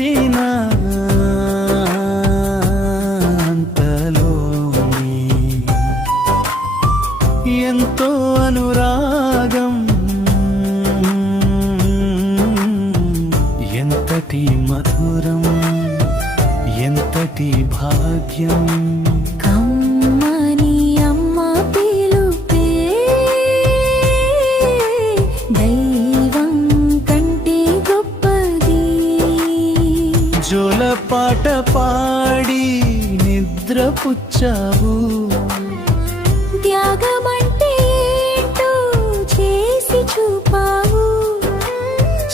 పిలిచిన అంతలోని ఎంతో అనురాగం, ఎంతటి మధురం, ఎంతటి భాగ్యం. కమ్మని అమ్మ పిలుపే దైవం కంటే గొప్పది. జోలపాట పాడి నిద్రపుచ్చావు, త్యాగమంటే ఏంటో చేసి చూపావు.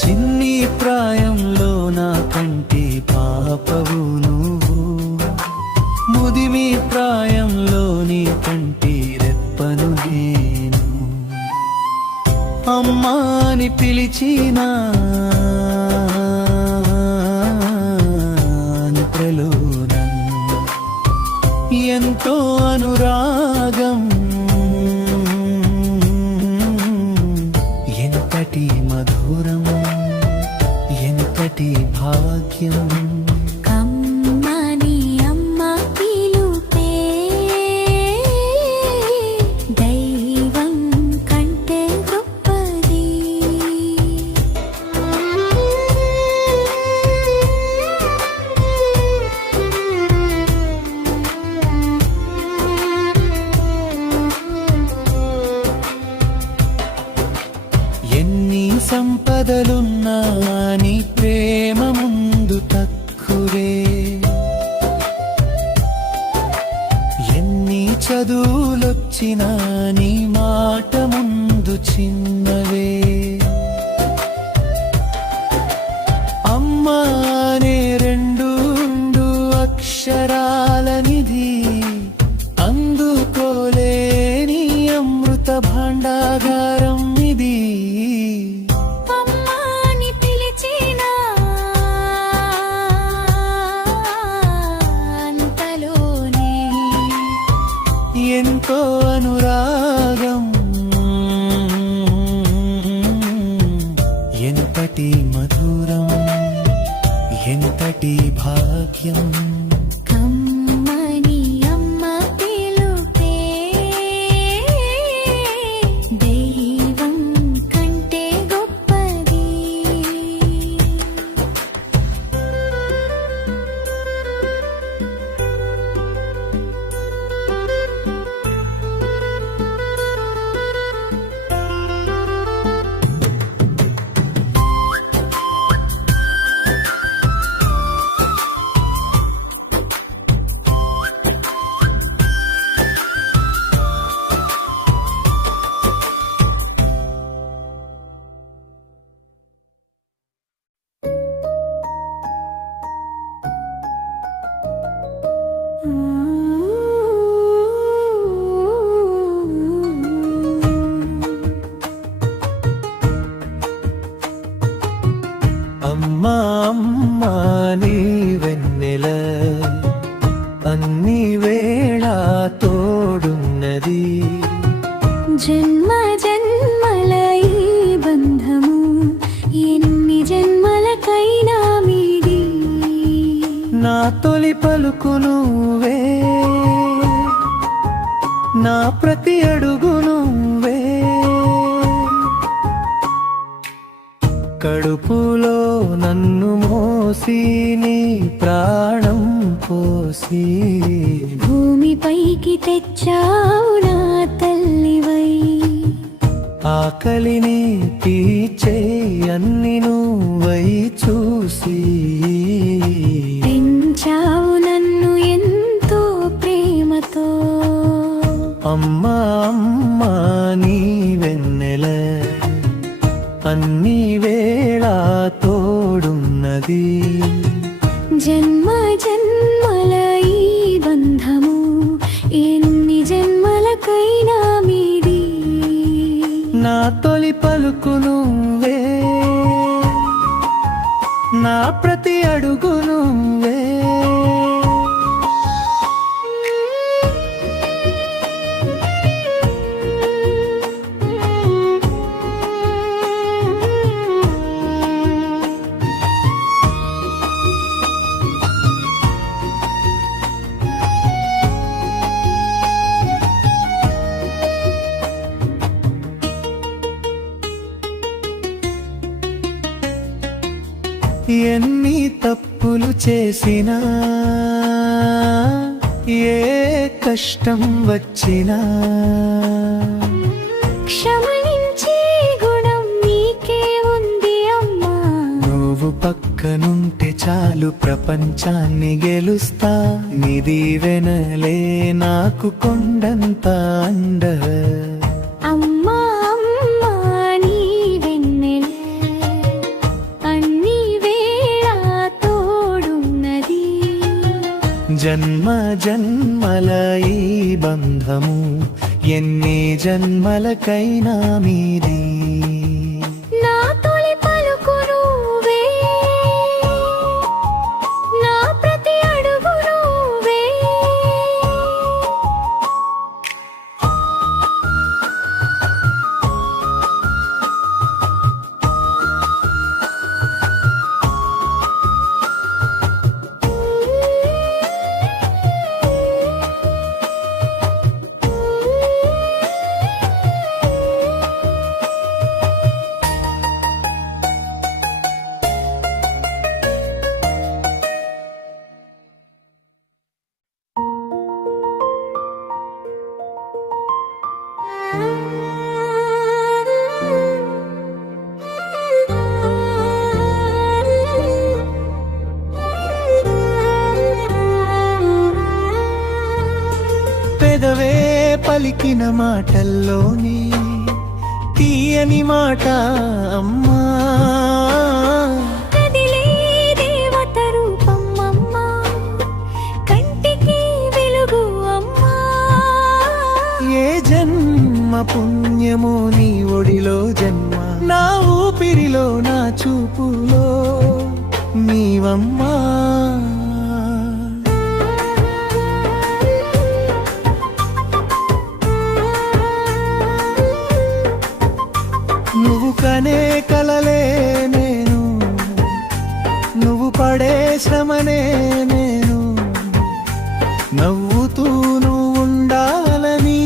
చిన్ని ప్రాయంలో నా కంటి పాపవు నువ్వు, ముదిమి ప్రాయంలో నీ కంటి రెప్పను నేను. అమ్మాని పిలిచిన అంతలోన ఎంతో అనురాగం, ఎంతటి మధురం, ఎంతటి భాగ్యం. కమ్మని అమ్మ పిలుపే దైవం కంటే గొప్పది. ఎన్ని సంపదలున్నా నీ ప్రేమ ముందు తక్కువే, ఎన్ని చదువులొచ్చినా నీ మాట ముందు చిన్నవే. అమ్మా అనే రెండు అక్షరాల నిధి, అందుకోలేని అమృత భాండాగారం ఇది. అమ్మాని పిలిచిన అంతలోనే ఎంతో అనురాగం, ఎంతటి మధురం, ఎంతటి భాగ్యం. కమ్మని అమ్మ పిలుపే దైవం కంటే గొప్పది. అమ్మా అమ్మా నీ వెన్నెల అన్ని వేళ తోడున్నది. జన్మ జన్మల ఈ బంధము ఎన్ని జన్మలకైనా మీది. నా తొలి పలుకు నువ్వే, నా ప్రతి అడుగు నువ్వే, కడుపులో నన్ను మోసి నీ ప్రాణం పోసి భూమిపైకి తెచ్చావు నా తల్లివై. ఆకలిని తీర్చే అన్ని నువ్వై చూసి పెంచావు నన్ను ఎంతో ప్రేమతో. అమ్మా అమ్మా నీ వెన్నెల అన్ని వేళ తోడున్నది. జన్మ జన్మల ఈ బంధము ఎన్ని జన్మలకైనా మీది. నా తొలి పలుకు నువ్వే, నా ప్రతి అడుగు చేసినా ఏ కష్టం వచ్చినా క్షమించే గుణం నీకే ఉంది అమ్మా. నువ్వు పక్కనుంటే చాలు ప్రపంచాన్ని గెలుస్తా. నిధి వెనలే నాకు కొండంత అండ. అమ్మా అమ్మా నీ వెన్నెలే అన్ని వేళ తోడున్నది. జన్మ జన్మల ఈ బంధము ఎన్ని జన్మలకైనా మీది. నా తొలి పలుకు నువ్వే, నా ప్రతి అడుగు నువ్వే. పెదవే పలికిన మాటల్లోని తీయని మాట అమ్మా. కదిలే దేవత రూపం అమ్మా, కంటికి వెలుగు అమ్మా. ఏ జన్మ పుణ్యమో నీ ఒడిలో జన్మ. నా ఊపిరిలో నా చూపులో నీవమ్మా. నువ్వు కనే కలలే నేను, నువ్వు పడే శ్రమనే నేను. నవ్వుతూ నువ్వు ఉండాలని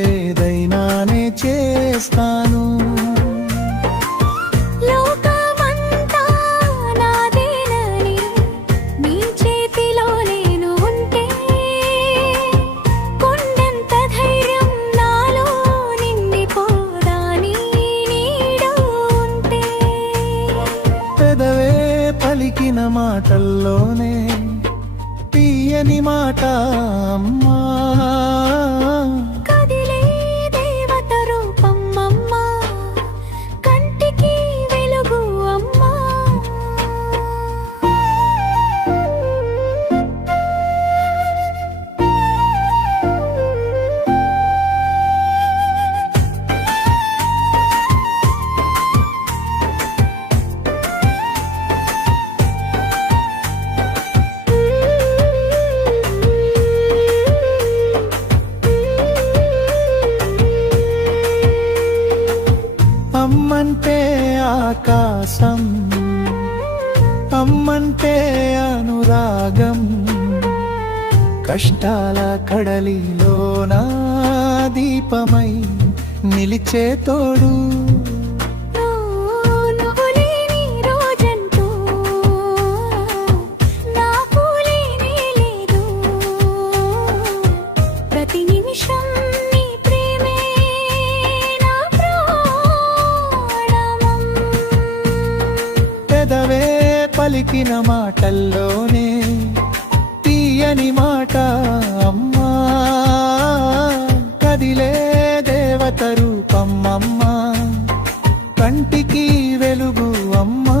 ఏదైనానే చేస్తాను. లోకమంతా నాదేనని నీ చేతిలో నేను ఉంటే, కొండంత ధైర్యం నాలో నిండిపోదా నీ నీడ ఉంటే. పెదవే పలికిన మాటల్లోనే తీయని మాట అమ్మా. కదిలే దేవత రూపం అమ్మా, కంటికి వెలుగు అమ్మా. అమ్మంటే ఆకాశం, అమ్మంటే అనురాగం. కష్టాల కడలిలో నా దీపమై నిలిచే తోడు. నువ్వు లేని రోజంటూ నాకు లేనే లేదు. ప్రతి నిమిషం నీ ప్రేమే నా ప్రాణమం. పెదవే పలికిన మాటల్లోనే తీయని మాట అమ్మా. కదిలే దేవత రూపం అమ్మా, కంటికి వెలుగు అమ్మా.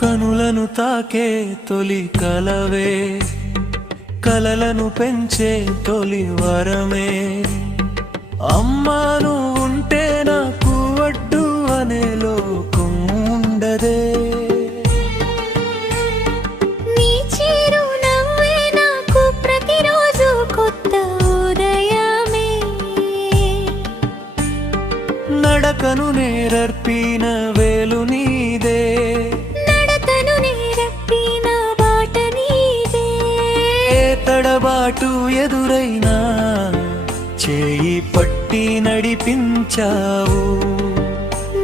కనులను తాకే తొలి కలవే కలలను పెంచే తొలి వరమే అమ్మా నువ్వు ఉంటే నాకు అడ్డు అనే లోకం ఉండదే నీ చిరునవ్వే నాకు ప్రతిరోజు కొత్త ఉదయమే నడకను నేర్పిన వేలు నీదే నడతను నేర్పిన బాట నీదే తడబాటు ఎదురైనా చేయి పట్టి నడిపించావు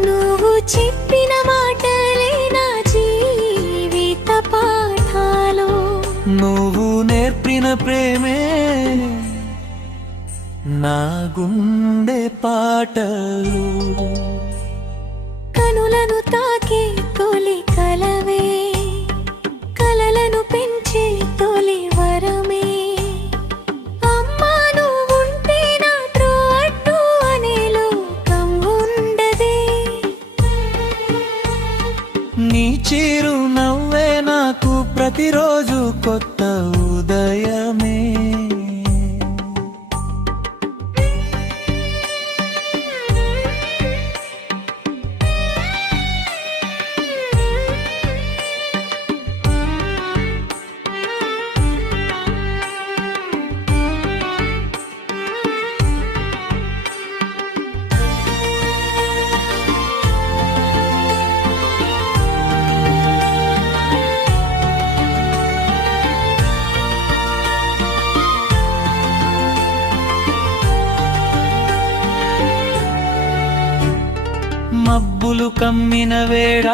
నువ్వు చెప్పిన మాటలే నా జీవిత పాఠాలు నువ్వు నేర్పిన ప్రేమే నా గుండె పాటలు కనులను తాకే తొలి కలవే కలలను పెంచే తొలి వరమే అమ్మా నువ్వుంటే నాతో అడ్డు అనే లోకం ఉండదే నీ చిరు నవ్వే నాకు ప్రతిరోజు కొత్త ఉదయమే మబ్బులు కమ్మిన వేళ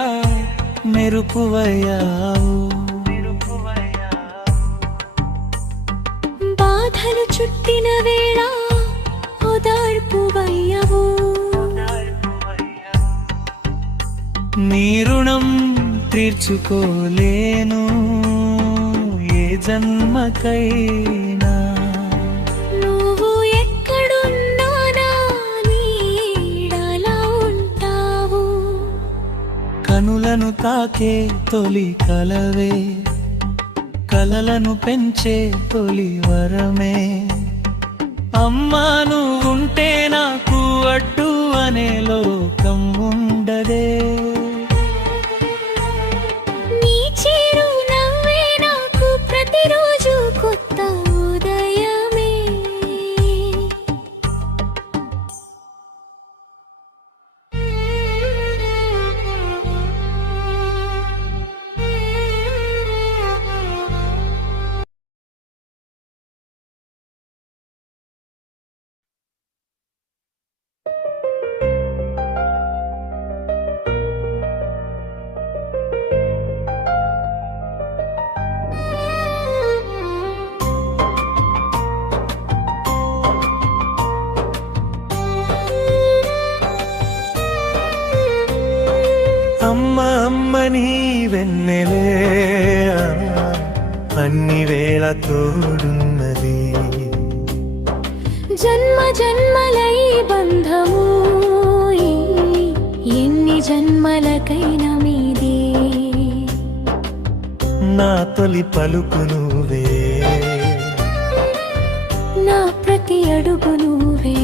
మెరుపువయ్యావు బాధలు చుట్టిన వేళ ఓదార్పువయ్యవు నీ రుణం తీర్చుకోలేను ఏ జన్మకైనా నువ్వు ఎక్కడున్నా నా నీడలా ఉంటావు కనులను తాకే తొలి కలవే కలలను పెంచే తొలి వరమే అమ్మా నువ్వుంటే నాకు అడ్డు అనే లోకం ఉండదే నీ చిరునవ్వే నాకు ప్రతిరోజు కొత్త ఉదయమే అమ్మ అమ్మ నీ వెన్నెలే అన్ని వేళ తోడున్నది జన్మ జన్మలై బంధము ఎన్ని జన్మలకైనా మీదే నా తొలి పలుకు నువ్వే నా ప్రతి అడుగు నువ్వే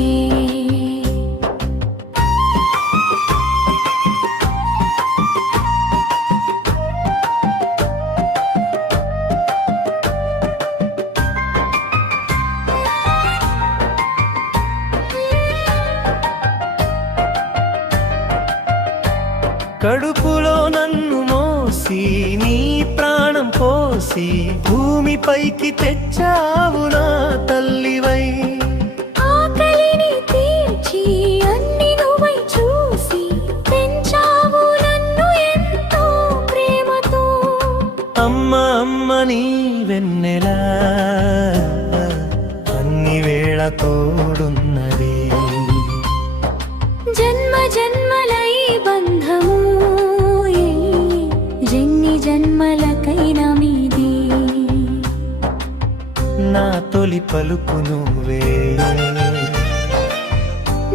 కడుపులో నన్ను మోసి నీ ప్రాణం పోసి భూమిపైకి తెచ్చావు నా తల్లివై ఆకలిని తీర్చి అన్ని నువ్వై చూసి పెంచావు నన్ను ఎంతో ప్రేమతో అమ్మ అమ్మ నీ వెన్నెలా అన్ని వేళ తోడున్నది జన్మ జన్మలై బంధము ఎన్ని జన్మలకైనా మీదే నా తొలి పలుకు నువ్వే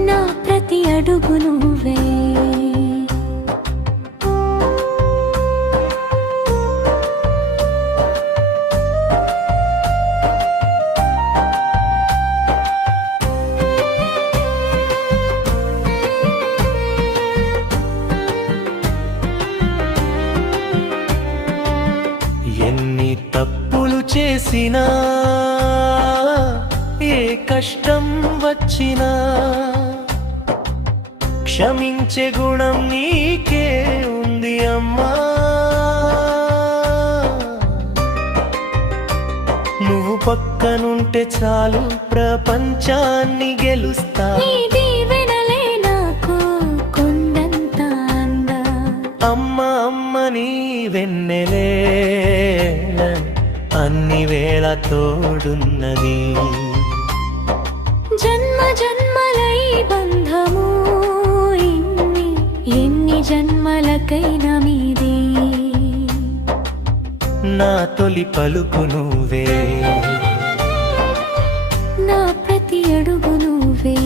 నా ప్రతి అడుగు నువ్వే చేసినా ఏ కష్టం వచ్చినా క్షమించే గుణం నీకే ఉంది అమ్మా. నువ్వు పక్కనుంటే చాలు ప్రపంచాన్ని గెలుస్తా. నీ దీవెనలే నాకు కొండంత అందా. అమ్మ అమ్మ నీ వెన్నెలే అన్ని వేళ తోడున్నది. జన్మ జన్మలై బంధము ఎన్ని జన్మలకైనా మీదే. నా తొలి పలుకు నువ్వే, నా ప్రతి అడుగు నువ్వే.